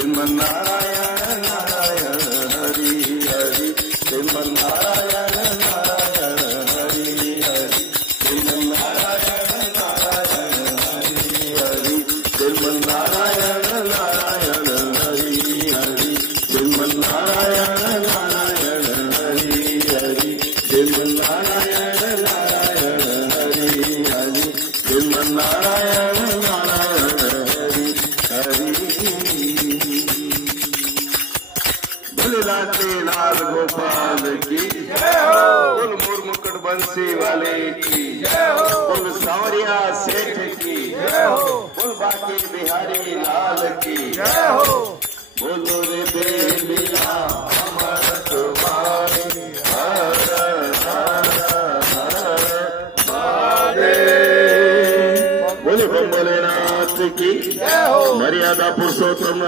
श्रीमन्नारायण नारायण हरि हरि श्रीमन्नारायण नारायण हरि हरि श्रीमन्नारायण नारायण हरि हरि श्रीमन्नारायण नारायण हरि हरि श्रीमन्नारायण नारायण हरि हरि श्रीमन्नारायण नारायण हरि हरि श्रीमन्नारायण नारायण हरि हरि। भोलेनाथ नाथ गोपाल की जय हो, बोल मुरमुकुट बंसी वाले की जय हो, बोल सांवरिया सेठ की जय हो, बोल बाकी बिहारी लाल की जय हो, बोलो रे बेलिया अमर तुम्हारे हर हर हर महादेव। बोले भोलेनाथ की जय हो, मर्यादा पुरुषोत्तम